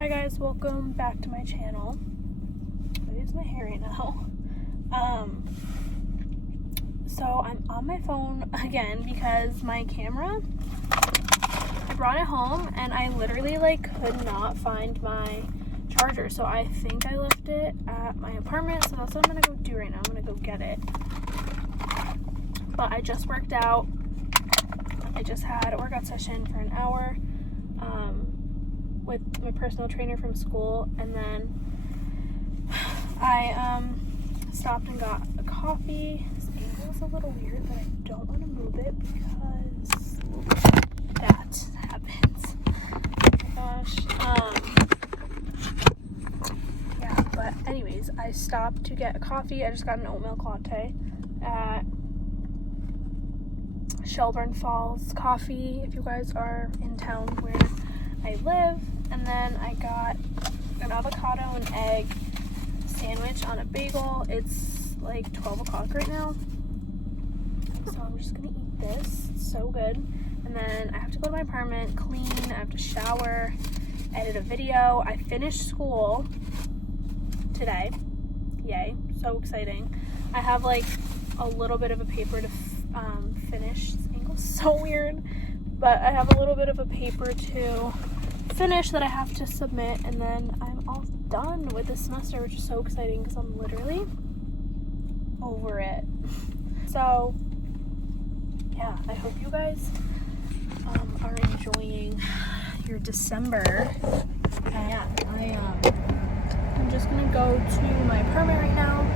Hi guys, welcome back to my channel. It is my hair right now. So I'm on my phone again because my camera, I brought it home and I literally could not find my charger. So I think I left it at my apartment. So that's what I'm gonna go do right now. I'm gonna go get it. But I just worked out. I just had a workout session for an hour with my personal trainer from school, and then I stopped and got a coffee. This angle is a little weird, but I don't want to move it because that happens. Oh my gosh. Yeah, but anyways, I stopped to get a coffee. I just got an oat milk latte at Shelburne Falls Coffee, if you guys are in town where I live. And then I got an avocado and egg sandwich on a bagel. It's like 12 o'clock right now, so I'm just gonna eat this. It's so good. And then I have to go to my apartment, clean, I have to shower, edit a video. I finished school today. Yay, so exciting. I have a little bit of a paper to finish. This angle's so weird, but I have a little bit of a paper to finish that I have to submit, and then I'm all done with this semester, which is so exciting because I'm literally over it. So yeah, I hope you guys are enjoying your December. And yeah, I'm just gonna go to my apartment right now.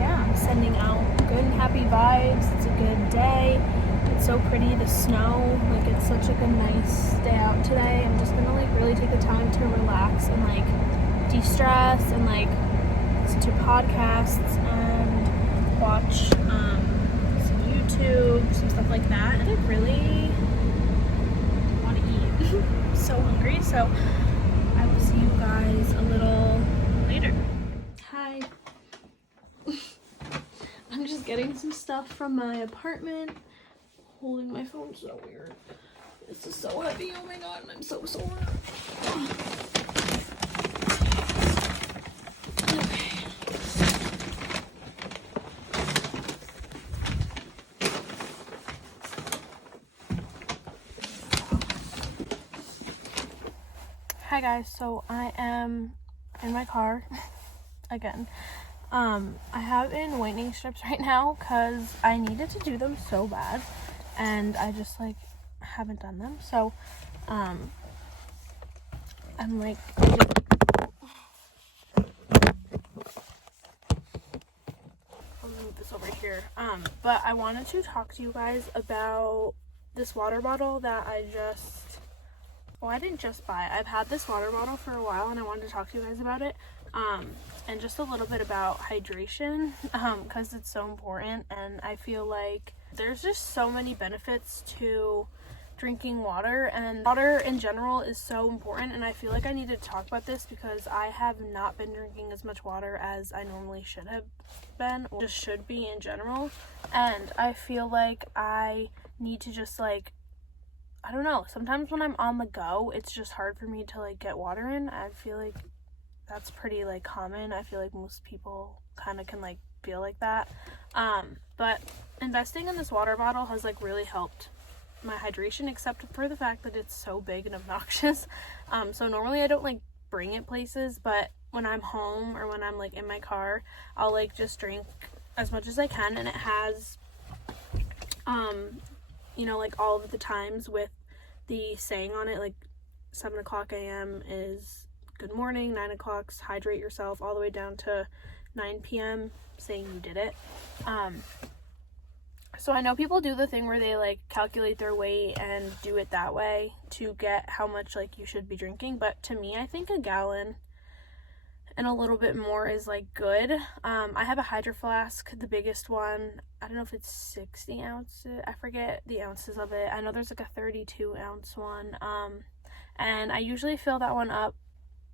Yeah, I'm sending out good and happy vibes. It's a good day. It's so pretty, the snow, it's such a nice day out today. I'm just gonna really take the time to relax and de-stress and listen to podcasts and watch some YouTube, some stuff like that. And I really want to eat. I'm so hungry, so I will see you guys a little later. Hi. I'm just getting some stuff from my apartment. Holding my phone so weird. This is so heavy. Oh my god, I'm so sore. Okay. Hi guys, so I am in my car again. I have in whitening strips right now because I needed to do them so bad. And I just haven't done them, so I'm I'll move this over here. But I wanted to talk to you guys about this water bottle that I didn't just buy. I've had this water bottle for a while, and I wanted to talk to you guys about it. And just a little bit about hydration, because it's so important, and I feel like there's just so many benefits to drinking water, and water in general is so important, and I feel like I need to talk about this because I have not been drinking as much water as I normally should have been, or just should be in general, and I feel like I need to just I don't know, sometimes when I'm on the go, it's just hard for me to get water in. I feel like that's pretty common. I feel like most people kind of can feel like that. But investing in this water bottle has really helped my hydration, except for the fact that it's so big and obnoxious. So normally I don't bring it places, but when I'm home or when I'm in my car, I'll just drink as much as I can, and it has all of the times with the saying on it, 7 o'clock a.m. is good morning, 9 o'clock's hydrate yourself, all the way down to 9 p.m. saying you did it. So I know people do the thing where they calculate their weight and do it that way to get how much you should be drinking, but to me, I think a gallon and a little bit more is good. I have a Hydro Flask, the biggest one. I don't know if it's 60 ounces. I forget the ounces of it. I know there's a 32 ounce one. And I usually fill that one up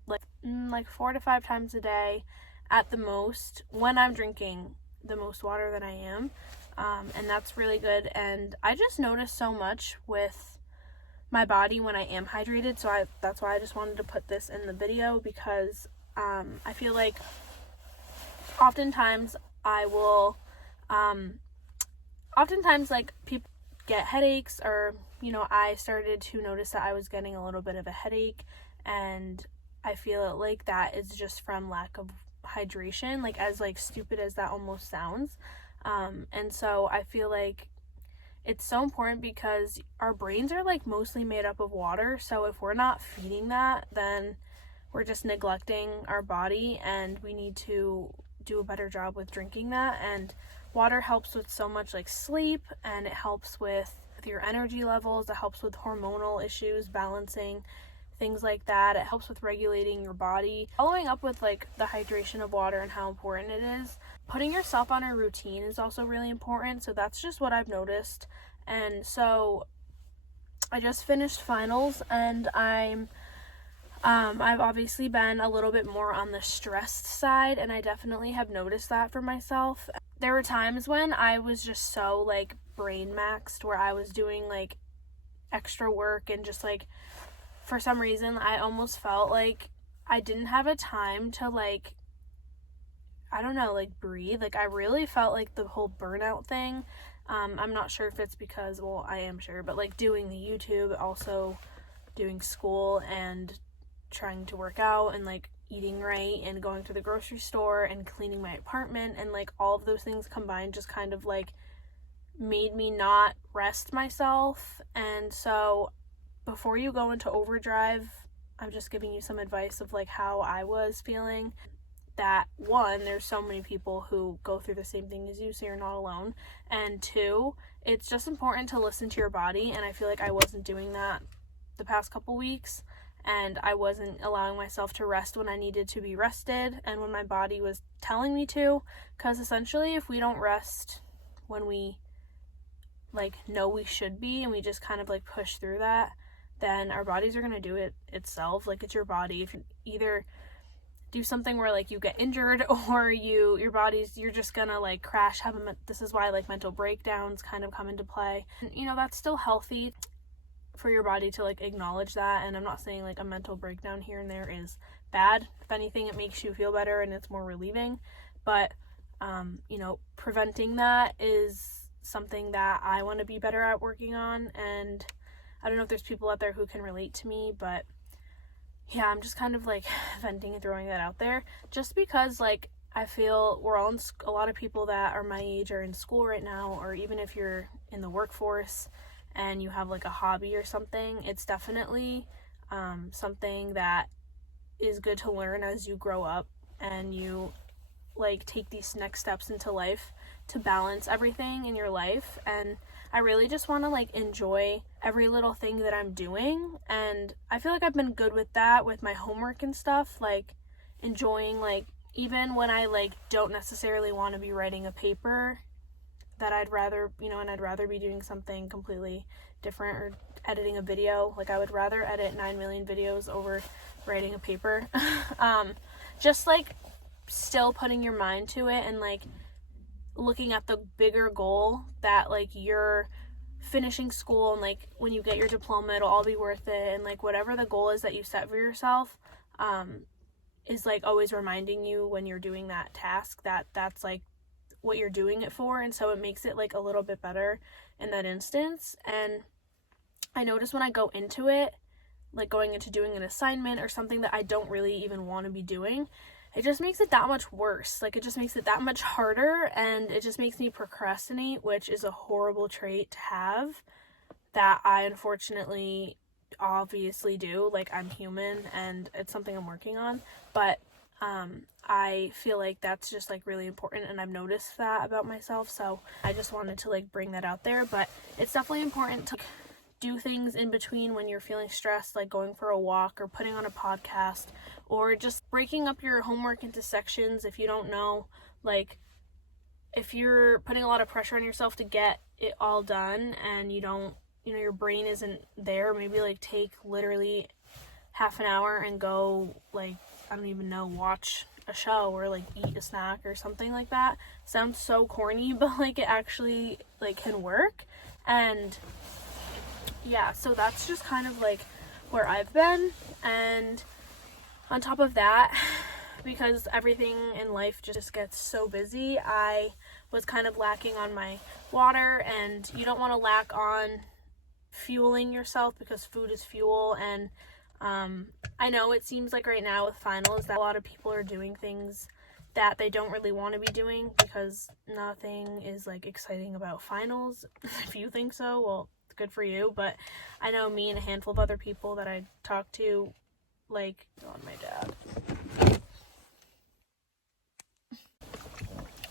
4 to 5 times a day at the most when I'm drinking the most water that I am. And that's really good. And I just noticed so much with my body when I am hydrated. So that's why I just wanted to put this in the video, because I feel like oftentimes like people get headaches, or I started to notice that I was getting a little bit of a headache, and I feel like that is just from lack of hydration, like as like stupid as that almost sounds. And so I feel like it's so important, because our brains are like mostly made up of water. So if we're not feeding that, then we're just neglecting our body, and we need to do a better job with drinking that. And water helps with so much, like sleep, and it helps with your energy levels, it helps with hormonal issues, balancing, things like that. It helps with regulating your body. Following up with like the hydration of water and how important it is, putting yourself on a routine is also really important. So that's just what I've noticed. And so I just finished finals, and I've obviously been a little bit more on the stressed side, and I definitely have noticed that for myself. There were times when I was just so like brain maxed, where I was doing like extra work, and just like for some reason I almost felt like I didn't have a time to like, I don't know, like breathe. Like I really felt like the whole burnout thing. I'm not sure if it's because, well, I am sure, but like doing the YouTube, also doing school, and trying to work out, and like eating right, and going to the grocery store, and cleaning my apartment, and like all of those things combined just kind of like made me not rest myself. And so before you go into overdrive, I'm just giving you some advice of like how I was feeling. That one, there's so many people who go through the same thing as you, so you're not alone. And two, it's just important to listen to your body, and I feel like I wasn't doing that the past couple weeks, and I wasn't allowing myself to rest when I needed to be rested, and when my body was telling me to. Because essentially, if we don't rest when we like know we should be, and we just kind of like push through that, then our bodies are going to do it itself. Like, it's your body. If you either do something where like you get injured, or you're just gonna like crash, this is why like mental breakdowns kind of come into play. And, that's still healthy for your body to like acknowledge that. And I'm not saying like a mental breakdown here and there is bad. If anything, it makes you feel better and it's more relieving. But preventing that is something that I want to be better at working on. And I don't know if there's people out there who can relate to me, but yeah, I'm just kind of like venting and throwing that out there, just because like I feel we're all a lot of people that are my age are in school right now, or even if you're in the workforce and you have like a hobby or something, it's definitely something that is good to learn as you grow up and you like take these next steps into life to balance everything in your life. And I really just want to like enjoy every little thing that I'm doing, and I feel like I've been good with that with my homework and stuff, like enjoying, like even when I like don't necessarily want to be writing a paper that I'd rather, and I'd rather be doing something completely different, or editing a video. Like I would rather edit 9 million videos over writing a paper. Just like still putting your mind to it, and like looking at the bigger goal that like you're finishing school, and like when you get your diploma it'll all be worth it, and like whatever the goal is that you set for yourself is like always reminding you when you're doing that task that that's like what you're doing it for. And so it makes it like a little bit better in that instance. And I notice when I go into it, like going into doing an assignment or something that I don't really even want to be doing, it just makes it that much worse. Like it just makes it that much harder, and it just makes me procrastinate, which is a horrible trait to have that I unfortunately obviously do. Like I'm human and it's something I'm working on, but I feel like that's just like really important, and I've noticed that about myself, so I just wanted to like bring that out there. But it's definitely important to do things in between when you're feeling stressed, like going for a walk or putting on a podcast, or just breaking up your homework into sections. If you don't know, like if you're putting a lot of pressure on yourself to get it all done and you don't, your brain isn't there, maybe like take literally half an hour and go like, I don't even know, watch a show or like eat a snack or something like that. Sounds so corny, but like it actually like can work. And yeah, so that's just kind of like where I've been. And on top of that, because everything in life just gets so busy, I was kind of lacking on my water, and you don't want to lack on fueling yourself because food is fuel. And I know it seems like right now with finals that a lot of people are doing things that they don't really want to be doing, because nothing is like exciting about finals. If you think so, well, good for you. But I know me and a handful of other people that I talked to, like, on my dad.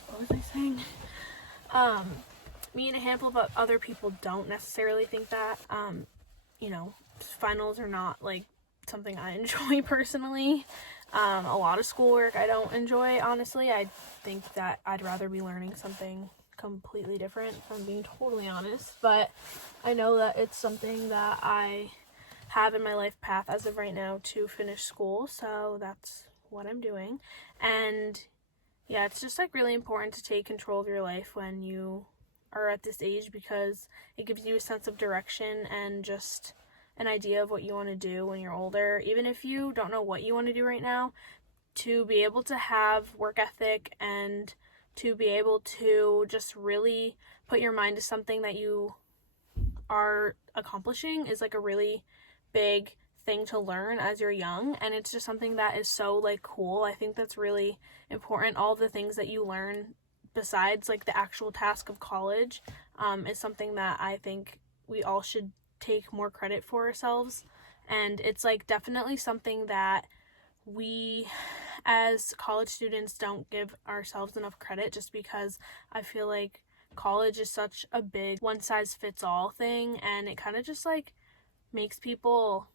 What was I saying? Me and a handful of other people don't necessarily think that. You know, finals are not like something I enjoy personally. A lot of schoolwork I don't enjoy, honestly. I think that I'd rather be learning something completely different, if I'm being totally honest. But I know that it's something that I have in my life path as of right now to finish school, so that's what I'm doing. And yeah, it's just like really important to take control of your life when you are at this age, because it gives you a sense of direction and just an idea of what you want to do when you're older. Even if you don't know what you want to do right now, to be able to have work ethic and to be able to just really put your mind to something that you are accomplishing is like a really big thing to learn as you're young. And it's just something that is so like cool. I think that's really important. All the things that you learn besides like the actual task of college is something that I think we all should take more credit for ourselves. And it's like definitely something that we as college students don't give ourselves enough credit, just because I feel like college is such a big one size fits all thing, and it kind of just like makes people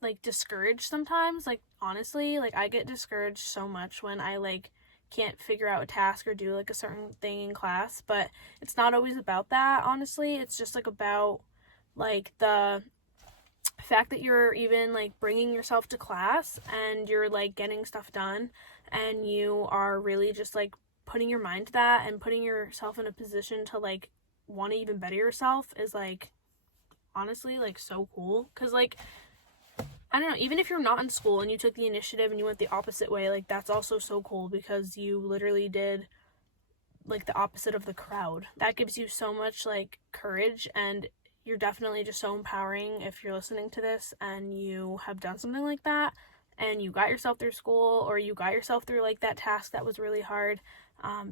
like discouraged sometimes. Like honestly, like I get discouraged so much when I like can't figure out a task or do like a certain thing in class. But it's not always about that, honestly. It's just like about like the fact that you're even like bringing yourself to class and you're like getting stuff done, and you are really just like putting your mind to that and putting yourself in a position to like want to even better yourself is like honestly like so cool. Because like I don't know, even if you're not in school and you took the initiative and you went the opposite way, like that's also so cool, because you literally did like the opposite of the crowd. That gives you so much like courage, and you're definitely just so empowering if you're listening to this and you have done something like that and you got yourself through school, or you got yourself through like that task that was really hard.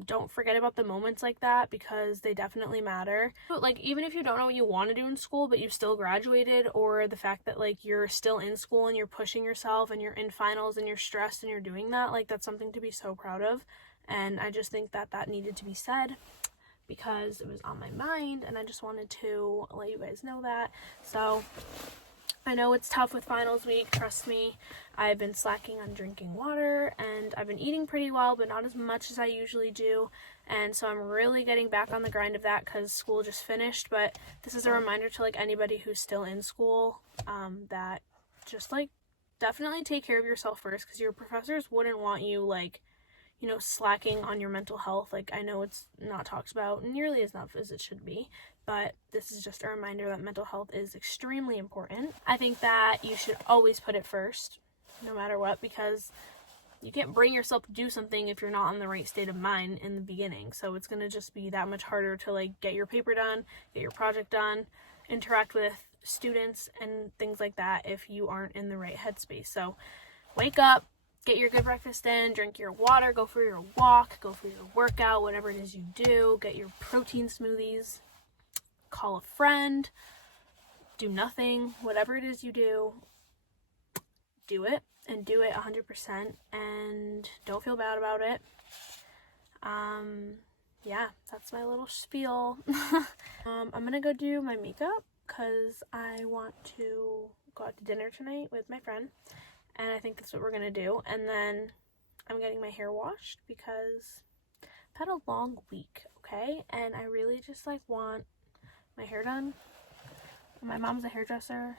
Don't forget about the moments like that, because they definitely matter. But like even if you don't know what you want to do in school but you still graduated, or the fact that like you're still in school and you're pushing yourself and you're in finals and you're stressed and you're doing that, like that's something to be so proud of. And I just think that that needed to be said, because it was on my mind and I just wanted to let you guys know that. So I know it's tough with finals week, trust me. I've been slacking on drinking water, and I've been eating pretty well, but not as much as I usually do. And so I'm really getting back on the grind of that, because school just finished. But this is a reminder to like anybody who's still in school, that just like definitely take care of yourself first, because your professors wouldn't want you like, you know, slacking on your mental health. Like I know it's not talked about nearly as enough as it should be, but this is just a reminder that mental health is extremely important. I think that you should always put it first, no matter what, because you can't bring yourself to do something if you're not in the right state of mind in the beginning. So it's going to just be that much harder to like get your paper done, get your project done, interact with students and things like that if you aren't in the right headspace. So wake up, get your good breakfast in, drink your water, go for your walk, go for your workout, whatever it is you do, get your protein smoothies, call a friend, do nothing, whatever it is you do it, and do it 100%, and don't feel bad about it. Yeah, that's my little spiel. I'm gonna go do my makeup because I want to go out to dinner tonight with my friend, and I think that's what we're gonna do. And then I'm getting my hair washed because I've had a long week, okay? And I really just like want my hair done. My mom's a hairdresser,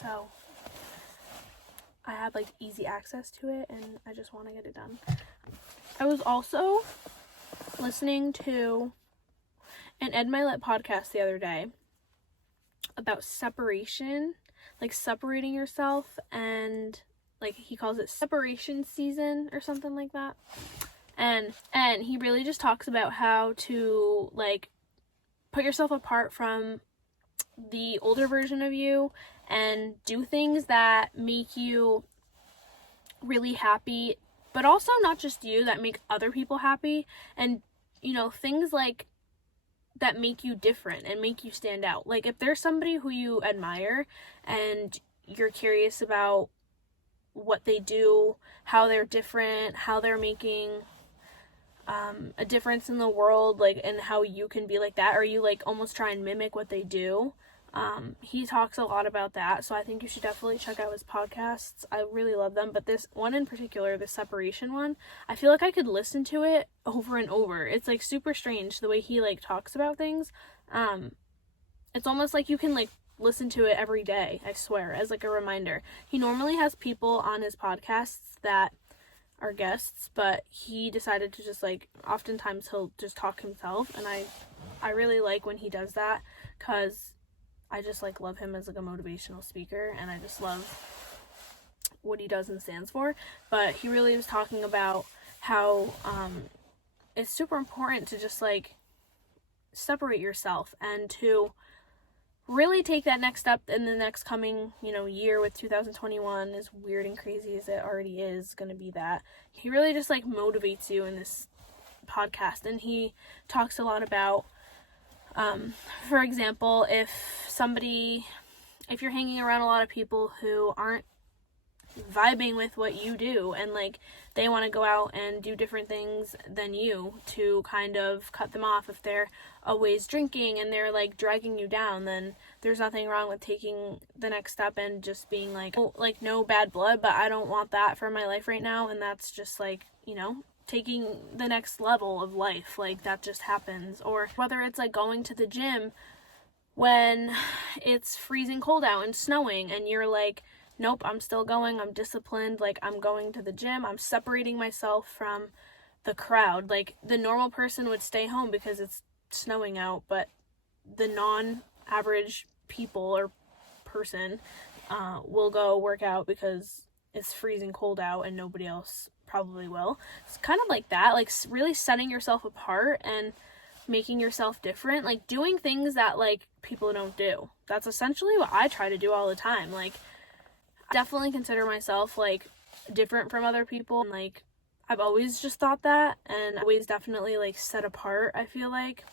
so I have like easy access to it, and I just want to get it done. I was also listening to an Ed Milet podcast the other day about separation, like separating yourself, and like he calls it separation season or something like that. And he really just talks about how to like put yourself apart from the older version of you and do things that make you really happy, but also not just you, that make other people happy, and things like that make you different and make you stand out. Like if there's somebody who you admire and you're curious about what they do, how they're different, how they're making a difference in the world, like, and how you can be like that, or you like almost try and mimic what they do. He talks a lot about that, so I think you should definitely check out his podcasts. I really love them, but this one in particular, the separation one, I feel like I could listen to it over and over. It's like super strange the way he like talks about things. It's almost like you can like listen to it every day, I swear, as like a reminder. He normally has people on his podcasts that are guests, but he decided to just like, oftentimes he'll just talk himself, and I really like when he does that, because I just like love him as like a motivational speaker, and I just love what he does and stands for. But he really was talking about how it's super important to just like separate yourself and to really take that next step in the next coming year with 2021, as weird and crazy as it already is going to be. That he really just like motivates you in this podcast, and he talks a lot about for example, if you're hanging around a lot of people who aren't vibing with what you do, and like they want to go out and do different things than you, to kind of cut them off. If they're always drinking and they're like dragging you down, then there's nothing wrong with taking the next step and just being like, oh, like no bad blood, but I don't want that for my life right now. And that's just like, taking the next level of life, like that just happens. Or whether it's like going to the gym when it's freezing cold out and snowing, and you're like, nope, I'm still going, I'm disciplined, like I'm going to the gym, I'm separating myself from the crowd. Like the normal person would stay home because it's snowing out, but the non-average people or person will go work out because it's freezing cold out and nobody else probably will. It's kind of like that, like really setting yourself apart and making yourself different, like doing things that like people don't do. That's essentially what I try to do all the time. Like I definitely consider myself like different from other people, and like I've always just thought that, and always definitely like set apart, I feel like.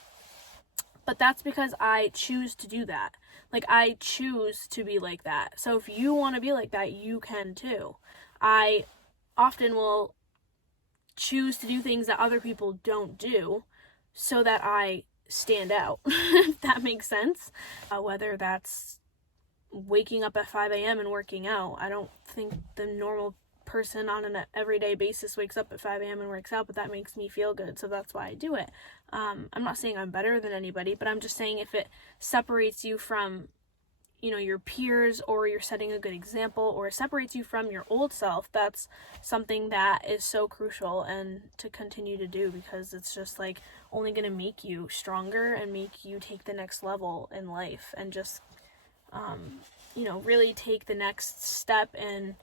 But that's because I choose to do that. Like I choose to be like that. So if you want to be like that, you can too. I often will choose to do things that other people don't do so that I stand out, if that makes sense. Whether that's waking up at 5 a.m. and working out. I don't think the normal person on an everyday basis wakes up at 5 a.m. and works out, but that makes me feel good, so that's why I do it. I'm not saying I'm better than anybody, but I'm just saying if it separates you from your peers, or you're setting a good example, or separates you from your old self, that's something that is so crucial and to continue to do, because it's just like only going to make you stronger and make you take the next level in life, and just really take the next step in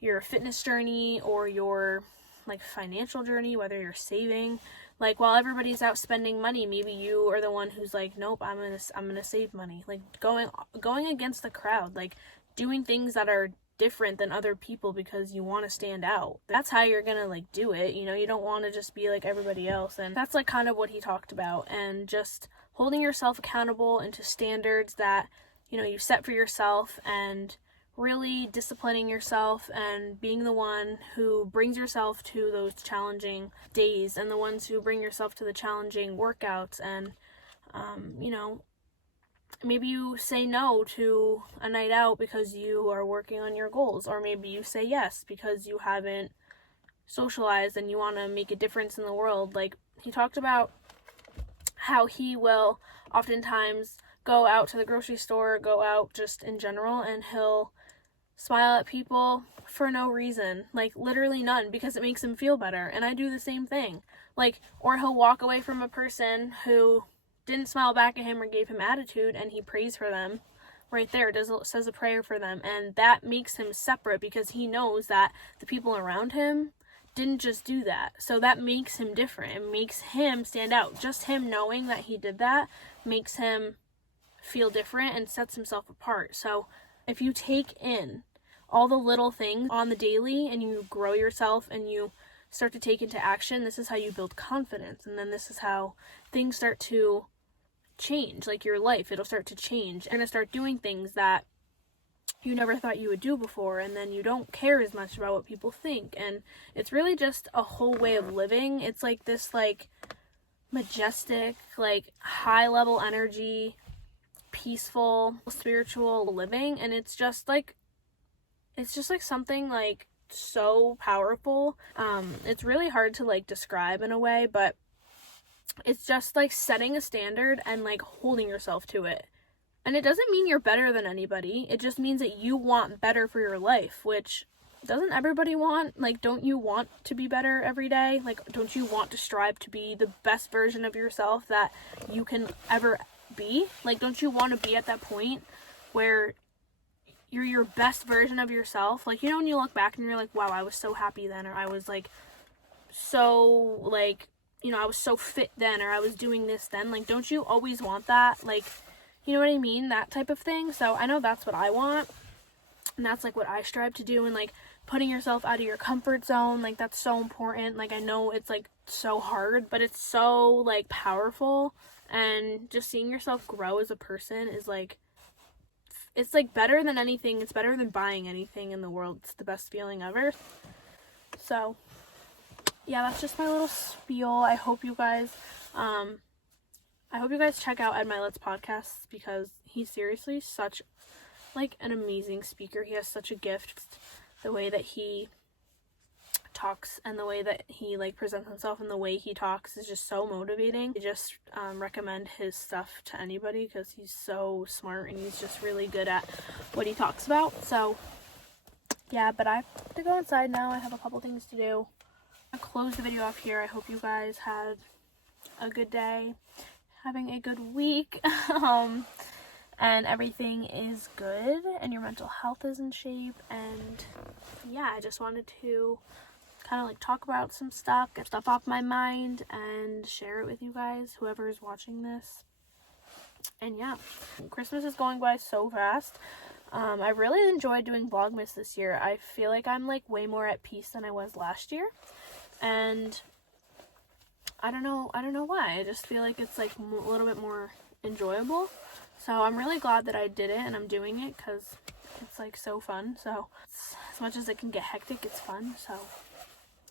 your fitness journey or your like financial journey, whether you're saving. Like while everybody's out spending money, maybe you are the one who's like, nope, I'm gonna save money. Like going against the crowd, like doing things that are different than other people because you want to stand out. That's how you're gonna like do it. You don't want to just be like everybody else. And that's like kind of what he talked about, and just holding yourself accountable into standards that you set for yourself, and really disciplining yourself and being the one who brings yourself to those challenging days, and the ones who bring yourself to the challenging workouts. And maybe you say no to a night out because you are working on your goals, or maybe you say yes because you haven't socialized and you want to make a difference in the world. Like he talked about how he will oftentimes go out to the grocery store, go out just in general, and he'll smile at people for no reason, like literally none, because it makes him feel better. And I do the same thing. Like, or he'll walk away from a person who didn't smile back at him or gave him attitude, and he prays for them right there, says a prayer for them, and that makes him separate because he knows that the people around him didn't just do that. So that makes him different. It makes him stand out. Just him knowing that he did that makes him feel different and sets himself apart. So if you take in all the little things on the daily and you grow yourself and you start to take into action, this is how you build confidence. And then this is how things start to change, like your life. It'll start to change. You're going to start doing things that you never thought you would do before, and then you don't care as much about what people think. And it's really just a whole way of living. It's like this like majestic, like high level energy, peaceful, spiritual living. And it's just like something like so powerful. It's really hard to like describe in a way, but it's just like setting a standard and like holding yourself to it. And it doesn't mean you're better than anybody. It just means that you want better for your life, which doesn't everybody want? Like, don't you want to be better every day? Like, don't you want to strive to be the best version of yourself that you can ever be? Like, don't you want to be at that point where you're your best version of yourself? Like, you know, when you look back and you're like, wow, I was so happy then, or I was like so like, you know, I was so fit then, or I was doing this then. Like, don't you always want that? Like, you know what I mean? That type of thing. So I know that's what I want, and that's like what I strive to do. And like putting yourself out of your comfort zone, like that's so important. Like, I know it's like so hard, but it's so like powerful. And just seeing yourself grow as a person is like, it's like better than anything. It's better than buying anything in the world. It's the best feeling ever. So yeah, that's just my little spiel. I hope you guys check out Ed Milet's podcasts, because he's seriously such like an amazing speaker. He has such a gift. The way that he talks and the way that he like presents himself and the way he talks is just so motivating. I just recommend his stuff to anybody because he's so smart and he's just really good at what he talks about. So yeah, but I have to go inside now. I have a couple things to do. I'll close the video off here. I hope you guys had a good day, having a good week, and everything is good and your mental health is in shape. And yeah, I just wanted to kind of like talk about some stuff, get stuff off my mind, and share it with you guys, whoever is watching this. And yeah, Christmas is going by so fast. I really enjoyed doing Vlogmas this year. I feel like I'm like way more at peace than I was last year. And I don't know why. I just feel like it's like a little bit more enjoyable. So I'm really glad that I did it and I'm doing it because it's like so fun. So as much as it can get hectic, it's fun. So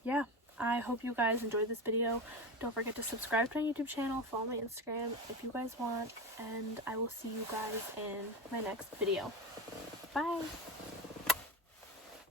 yeah, I hope you guys enjoyed this video. Don't forget to subscribe to my YouTube channel, follow my Instagram if you guys want, and I will see you guys in my next video. Bye!